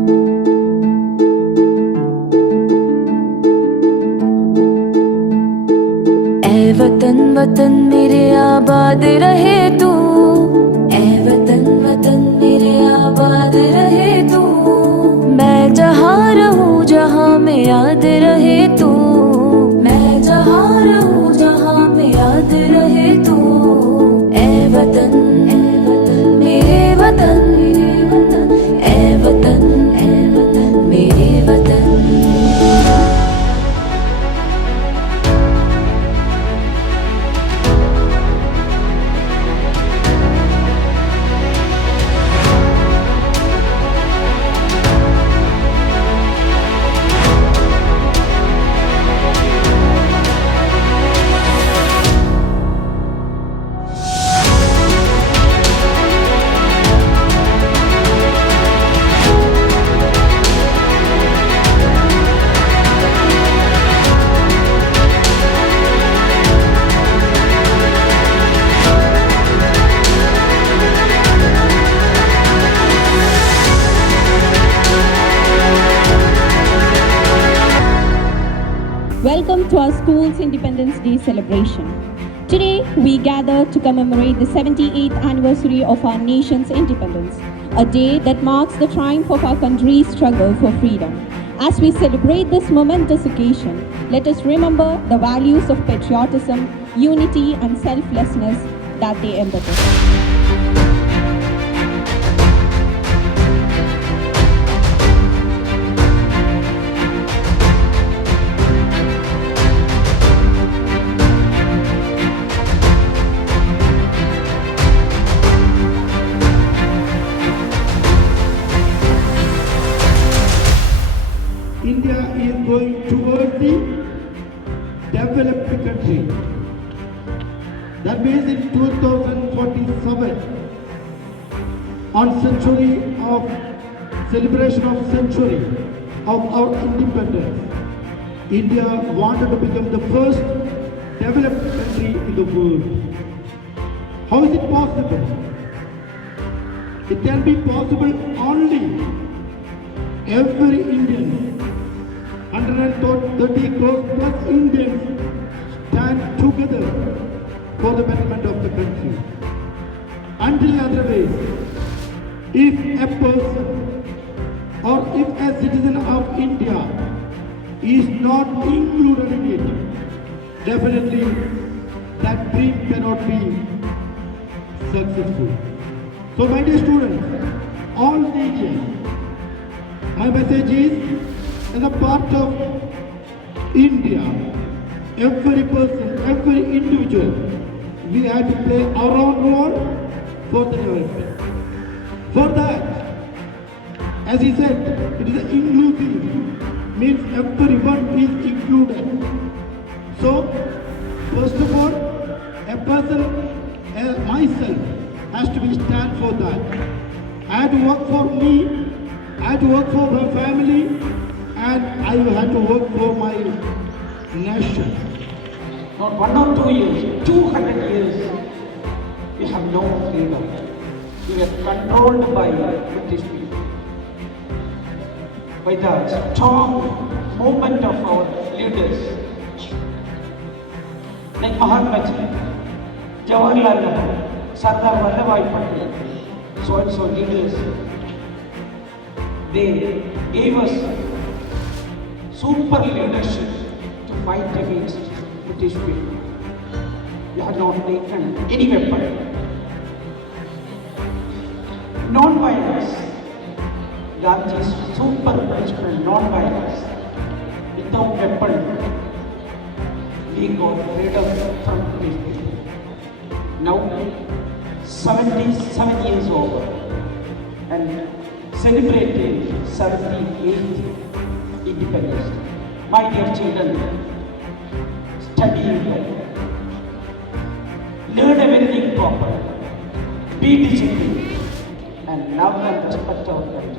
ऐ वतन वतन मेरे आबाद रहे तू, ऐ वतन वतन मेरे आबाद रहे तू। मैं जहाँ रहूँ जहाँ में याद रहे तू, मैं जहाँ रहूँ जहाँ में याद रहे तू। ऐ वतन मेरे वतन, ऐ वतन मेरे वतन। Welcome to our school's Independence Day celebration. Today, we gather to commemorate the 78th anniversary of our nation's independence, a day that marks the triumph of our country's struggle for freedom. As we celebrate this momentous occasion, let us remember the values of patriotism, unity, and selflessness that they embody. India is going toward the developed country. That means in 2047, on century of celebration of century of our independence, India wanted to become the first developed country in the world. How is it possible? It can be possible only every Indian, 130 crores plus Indians, stand together for the betterment of the country. Until otherwise, if a person or if a citizen of India is not included in it, definitely that dream cannot be successful. So my dear students, all the Indians, my message is, as a part of India, every person, every individual, we have to play our own role for the development. For that, as he said, it is inclusive, means everyone is included. So, first of all, a person, myself, has to be stand for that. I have to work for me, I have to work for my family, and I have to work for my nation. Not 1 or 2 years, 200 years, we have no freedom. We were controlled by British people. By the strong movement of our leaders, like Mahatma Ji, Jawaharlal Nehru, Sardar Vallabhbhai Patel, so and so leaders, they gave us super leadership to fight against British people. We had not taken any weapon. Non-violence. Gandhi's super principle, non-violence. Without weapon, we got freedom from British people. Now, 77 years over, and celebrating 78th independence. My dear children, study well, learn everything proper, be disciplined, and love and respect our country.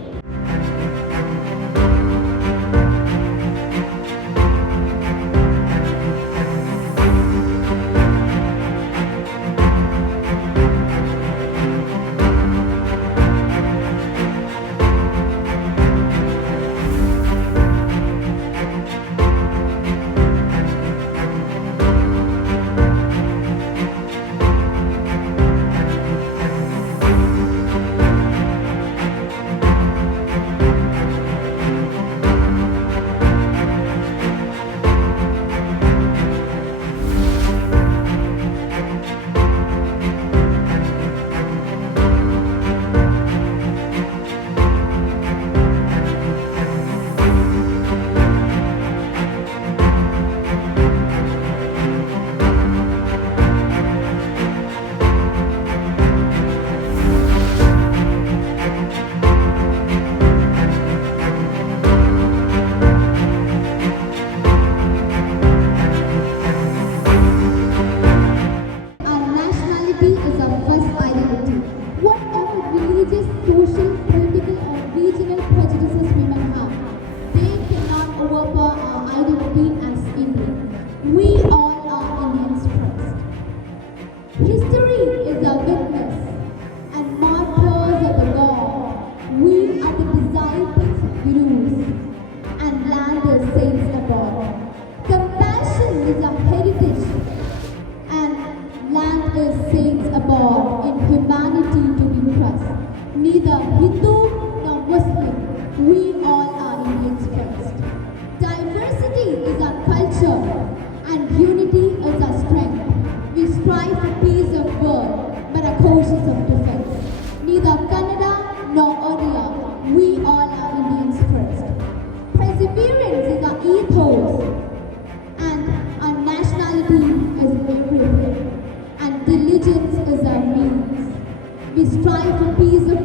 We strive for peace of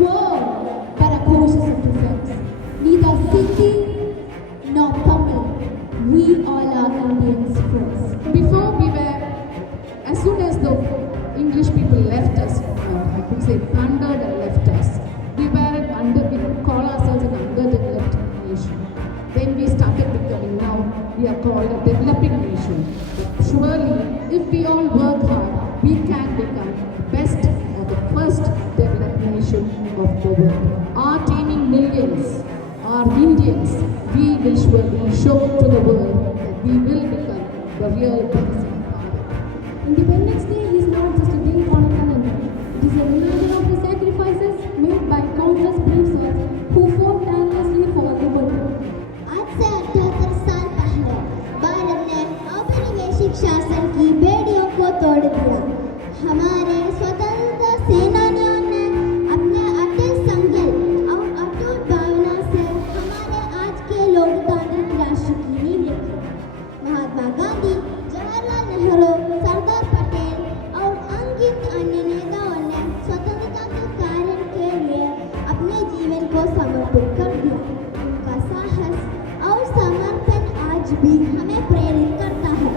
war, para cautious of defense. Neither Sindhi nor Tamil, we all are Indians first. Before we were, as soon as the English people left us, I could say plundered and left us, we call ourselves an underdeveloped nation. Then we started becoming, now we are called a developing nation. But surely, if we all work hard, we can become the best or the first developed nation of the world. Our teeming millions are Indians. We will surely show to the world that we will become the real best. Independence Day is not just a day on a calendar. It is a reminder of the sacrifices made by countless brave souls who fought tirelessly for liberty. आज से 78 साल पहले भारत ने औपनिवेशिक शासन की बेड़ियों को तोड़ दिया। हमारे स्वतंत्रता सेनानियों ने अपने अटल संकल्प और अटूट भावना से हमारे आज के लोकतांत्रिक राष्ट्र की नींव रखी। महात्मा गांधी, जवाहरलाल नेहरू, सरदार पटेल और अनगिनत अन्य नेताओं ने स्वतंत्रता के कार्य के लिए अपने जीवन को समर्पित कर दिया। उनका साहस और समर्पण आज भी हमें प्रेरित करता है।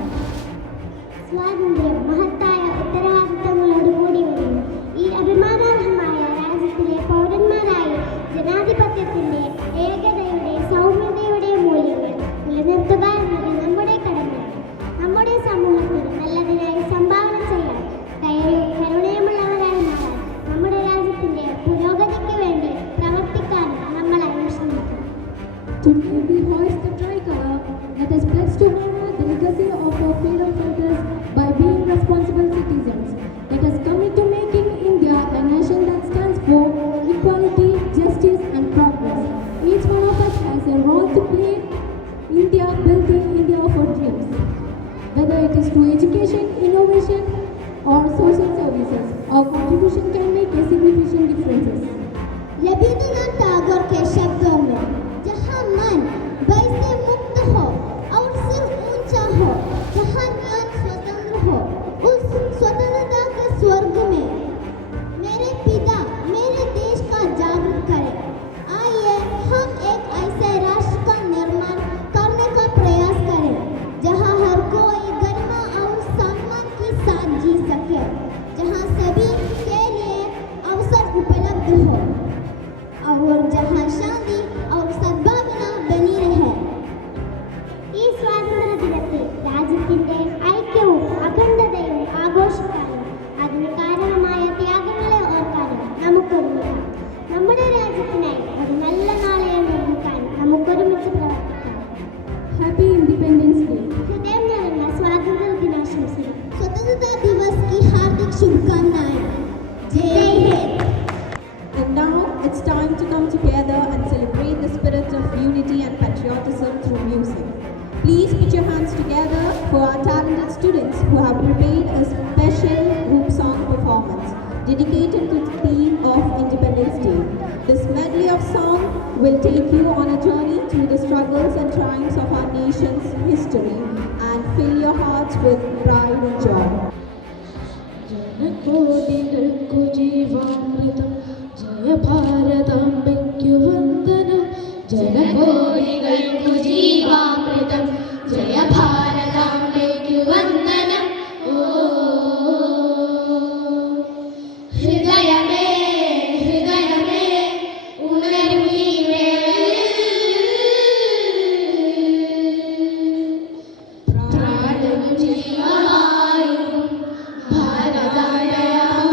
സ്വാതന്ത്ര്യം മഹത്തായ ഉത്തരവാദിത്തങ്ങളോട് കൂടി വരുന്നു. ഈ അഭിമാനാർഹമായ രാജ്യത്തിലെ പൗരന്മാരായി ജനാധിപത്യത്തിന്റെ ഏകതയുടെ സൗമ്യതയുടെ മൂല്യങ്ങൾ നിലനിർത്തുക എന്നത് നമ്മുടെ കടമയാണ്. നമ്മുടെ സമൂഹത്തിന് നല്ലതിനായി സംഭാവന ചെയ്യാൻ ദയയും കരുണയുമുള്ളവരായി മാറാൻ നമ്മുടെ രാജ്യത്തിന്റെ പുരോഗതിക്ക് വേണ്ടി പ്രവർത്തിക്കാനും നമ്മളെ ശ്രമിക്കണം. Today we hoist the tricolor that has pledged to honor the legacy of our freedom fighters by being responsible citizens. Let us commit to making India a nation that stands for equality, justice and progress. Each one of us has a role to play in India, building India of our dreams. Whether it is through education, innovation or social services, our contribution can make a significant difference. Rabindranath Tagore के शब्दों में जहाँ मन भय से मुक्त हो और सिर ऊंचा हो, जहाँ ज्ञान स्वतंत्र हो, उस स्वतंत्रता के स्वर्ग में मेरे पिता मेरे देश का जागृत करें। आइए हम एक ऐसे राष्ट्र का निर्माण करने का प्रयास करें जहाँ हर कोई गरिमा और सम्मान के साथ जी सके, जहाँ सभी के लिए अवसर उपलब्ध हो और जहाँ शांति और सद्भावना बनी रहे. ഈ സ്വാതന്ത്ര്യ ദിനത്തിൽ രാജ്യത്തിന്റെ ഐക്യവും അഖണ്ഡതയും ആഘോഷിക്കാനും അതിന് കാരണമായ ത്യാഗങ്ങളെ ഓർക്കാനും നമുക്കൊരുമിക്കാം. നമ്മുടെ രാജ്യത്തിനായി ഒരു നല്ല നാളെ നിർമ്മിക്കാൻ നമുക്കൊരുമിച്ച് പ്രവർത്തിക്കാം. Happy Independence Day. ഹൃദയം നിറഞ്ഞ സ്വാതന്ത്ര്യ ദിനാശംസകൾ. स्वतंत्रता दिवस की हार्दिक शुभकामनाएं. जय Hind. And now it's time to come together and celebrate the spirit of unity and patriotism through music. Please put your hands together for our talented students who have prepared a special group song performance dedicated to the theme of Independence Day. This medley of song will take you on a journey through the struggles and triumphs of our nation's history and fill your hearts with pride and joy. ജനകോടികൾക്കു ജീവാമൃതം Jaya ഭാരതാംബയ്ക്കു വന്ദനം ജനകോടികൾക്കു ജീവാമൃതം ജയ ഭാരതാംബയ്ക്കു വന്ദനം ഓ ഹൃദയമേ ഹൃദയമേ ഉണരും ഈ പ്രാണനും ജീവമായും ഭാരതാംബയമ്മേ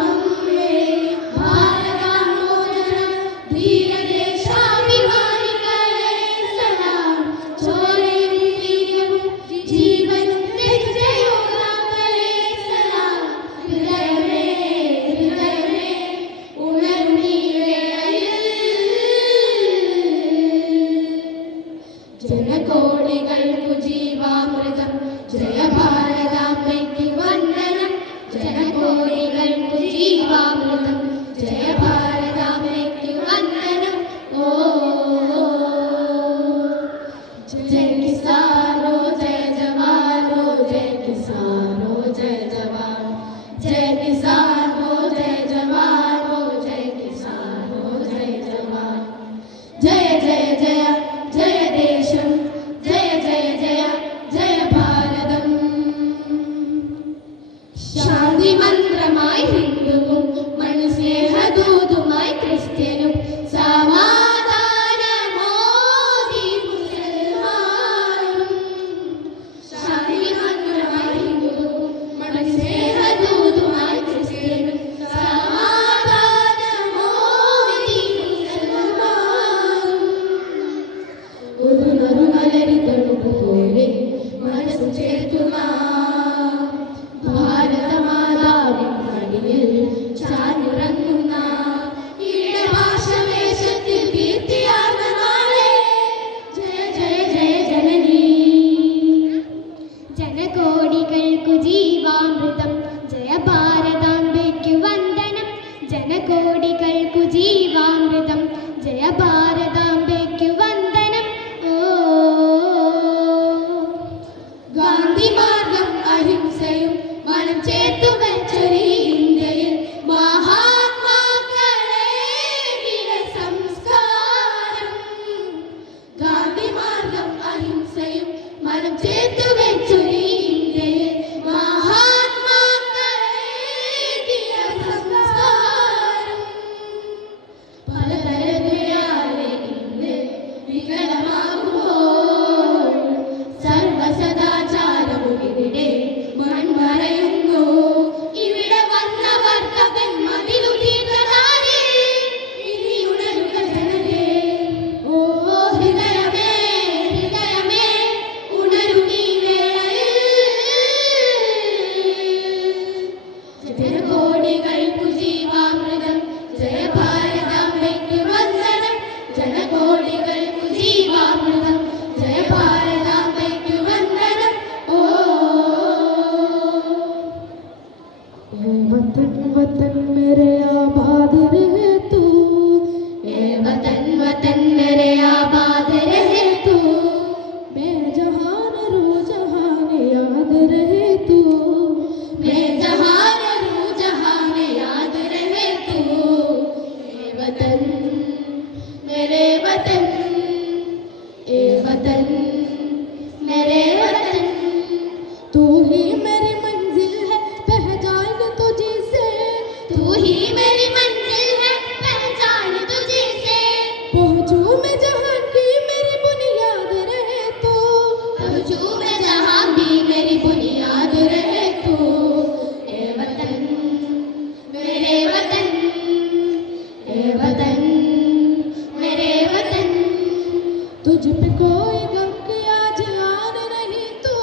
तुझ पे कोई गम की आज आन नहीं तू,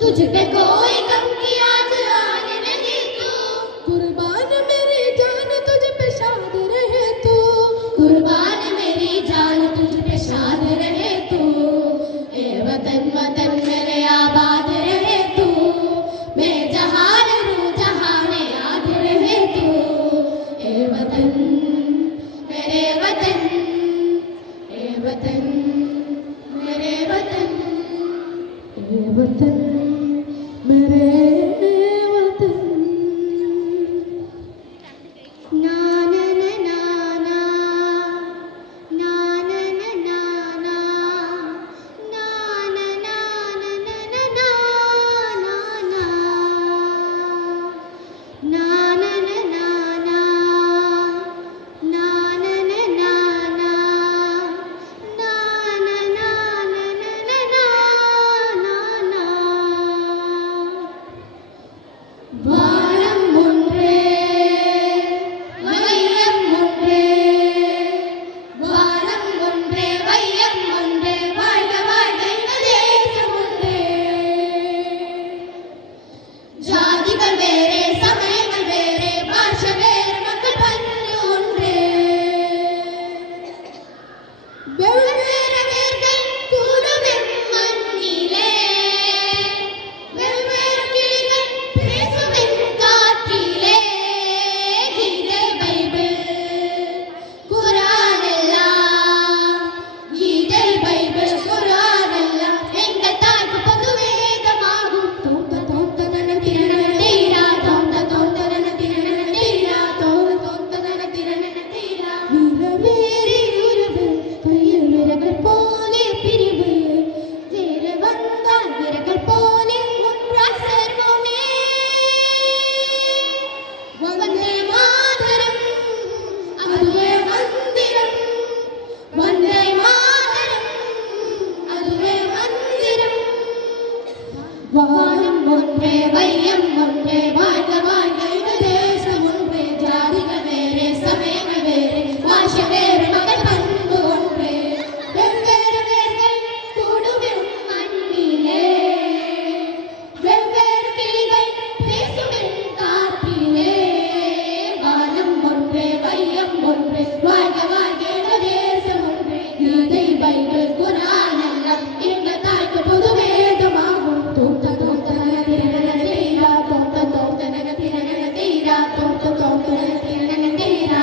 तुझ पे कोई गम की आज आन नहीं तू, कुर्बान मेरी जान तुझ पे शाद रहे तू, कुर्बान मेरी जान तुझ पे शाद रहे तू, ए वतन वतन मेरे आबाद रहे तू, मैं जहान हूँ जहाँ में याद रहे तू, ए वतन मेरे वतन, ए वतन मेरे वतन, ए वतन मेरे वतन। ना ना ना ना ना ना ना ना ना ना ना ना ना ना ना ना ना வானம் ஒன்றே வையம் ஒன்றே, வானம் ஒன்றே வையம் ஒன்றே, வாழ்க வாழ்க இந்த தேசம் ஒன்றே, ஜாதிகள் வேறே சமயங்கள் வேறே பாஷை வேறு மக்கள் பண்பு ஒன்றே, வெவ்வேறு வேர்கள் கூடும் மண்ணிலே, வெவ்வேறு கிளிகள் பேசும் காற்றிலே, கீதை பைபிள் குர்ஆன் எல்லாம், கீதை பைபிள் குர்ஆன் எல்லாம் எங்கள் தாய்க்கு பொது வேதமாகும். தோந்த தோந்ததன திரணன தீரா, தோந்த தோந்ததன திரணன தீரா, தோந்த தோந்ததன திரணன தீரா, வீரவேரி உறவு கையில் விரகள் போலே பிரிவு, வேறு வந்தால் விரகள் போலே ஒன்றாய் சேர்வோமே, வந்தே மாதரம் அதுவே மந்திரம், வந்தே மாதரம் அதுவே மந்திரம், வானம் ஒன்றே வையம் ஒன்றே, வாழ்க வாழ்க இந்த தேசம் ஒன்றே, ஜாதிகள் வேறே சமயங்கள் வேறே பாஷை வேறு மக்கள் பண்பு ஒன்றே, வெவ்வேறு வேர்கள் கூடும் மண்ணிலே, வெவ்வேறு கிளிகள் பேசும் காற்றிலே, வானம் ஒன்றே வையம் ஒன்றே, வாழ்க வாழ்க இந்த தேசம் ஒன்றே, கீதை பைபிள் குர்ஆன் எல்லாம் எங்கள் தாய்க்கு பொது வேதமாகும். தோந்த தோந்தன திரணன தீரா, தோந்த தோந்தன திரணன தீரா, தோந்த தோந்தன திரணன தீரா,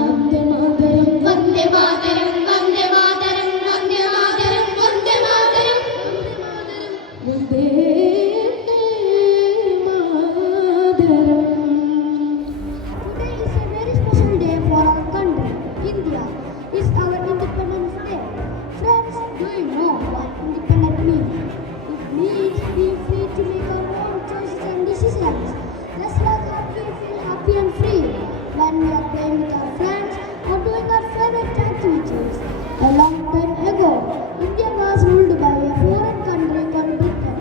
Vande Mataram Vande Mataram Vande Mataram Vande Mataram Vande Mataram. Vande Mataram. Today is a very special day for our country, India. It's our Independence Day. Friends, do you know what independent means? It means being free to make our own choices and decisions. Just like how we feel happy and free when we are playing with our friends or doing our favorite activities. A long time ago, India was ruled by a foreign country called Britain.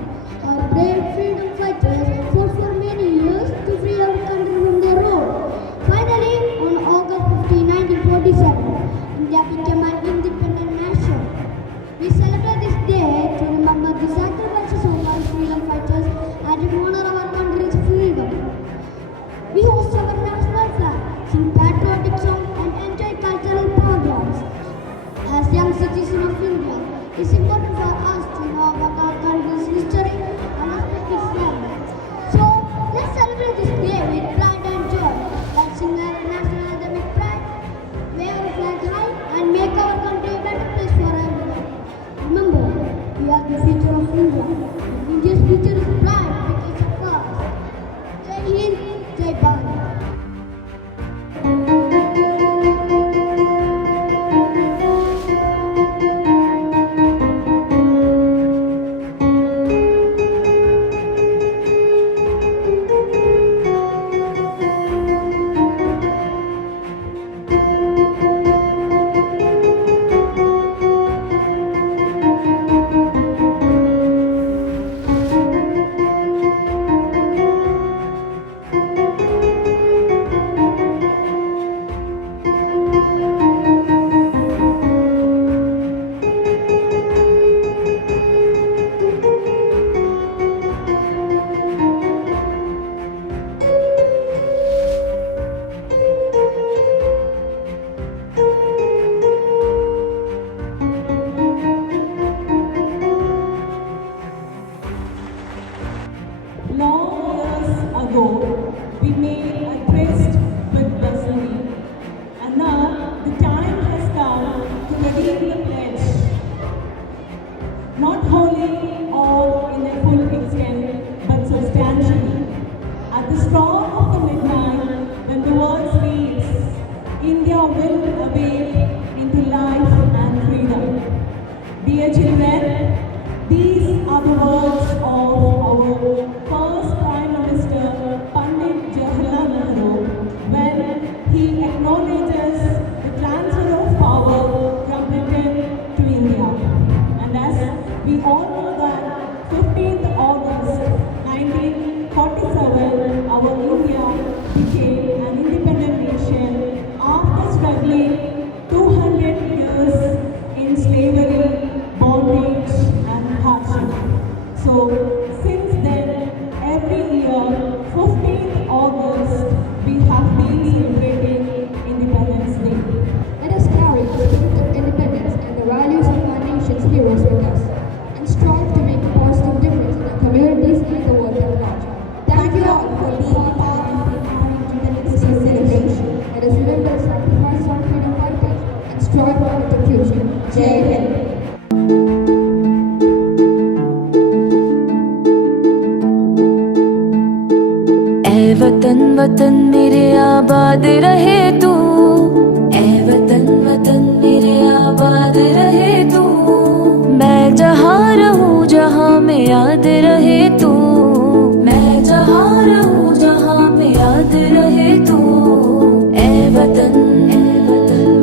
Our brave freedom fighters fought for many years to free our country from their rule. Finally, on August 15, 1947, India became an independent nation. We celebrate this day to remember the sacrifices of our freedom fighters and to honor our country's freedom. We host our national flag, sing patriotic songs and enjoy cultural programs. As young citizens of India, it's India will awake into life and freedom. Dear children, these are the words of our first Prime Minister Pandit Jawaharlal Nehru when he acknowledges the transfer of power from Britain to India. And as we all know that 15th August 1947, our India became an independent nation after struggling 200 years in slavery, bondage and hardship. So since then, every year, 15th August, we have been celebrating Independence Day. Let us carry the spirit of independence and the values of our nation's heroes with us and strive to make a positive difference in our communities and the world at large. Thank you all for being part of our Independence Day celebration. Let us remember the sacrifices of freedom fighters and strive for a better future. Jai Hind. ऐ वतन वतन मेरे आबाद रहे तू, ऐ वतन वतन मेरे आबाद रहे तू, मैं जहाँ रहूँ जहाँ में याद रहे तू, मैं जहाँ रहूँ जहाँ में याद रहे तू, ऐ वतन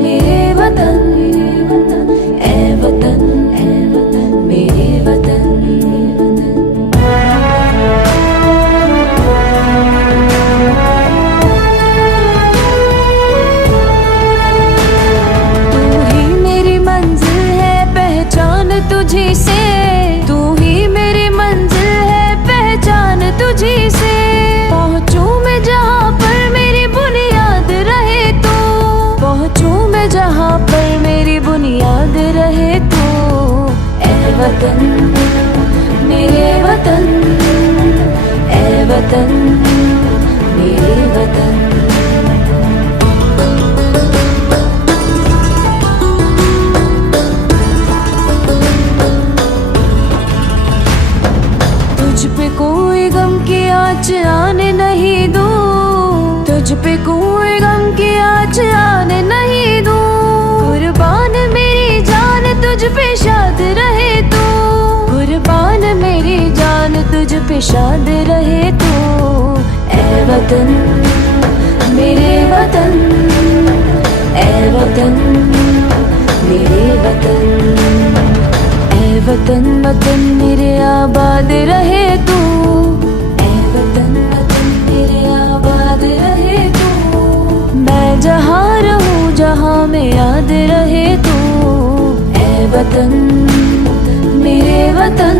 मेरे वतन, ऐ वतन मेरे वतन। तुझी से तू ही मेरी मंजिल है, पहचान तुझी से पहुँचूं मैं जहाँ पर मेरी बुनियाद रहे तू, पहुँचूं मैं जहाँ पर मेरी बुनियाद रहे तू, ऐ वतन मेरे वतन, ऐ वतन मेरे वतन। तुझ पे कोई गम की आँच आने नहीं दूँ, तुझ पे कोई गम की आँच आने नहीं दूँ, कुर्बान मेरी जान तुझ पे शाद रहे तू, कुर्बान मेरी जान तुझ पे शाद रहे तू, ऐ वतन मेरे वतन, ऐ वतन मेरे वतन। ऐ वतन वतन मेरे आबाद रहे तू, ऐ वतन वतन मेरे आबाद रहे तू, मैं जहाँ रहूँ जहाँ में याद रहे तू, ऐ वतन मेरे वतन।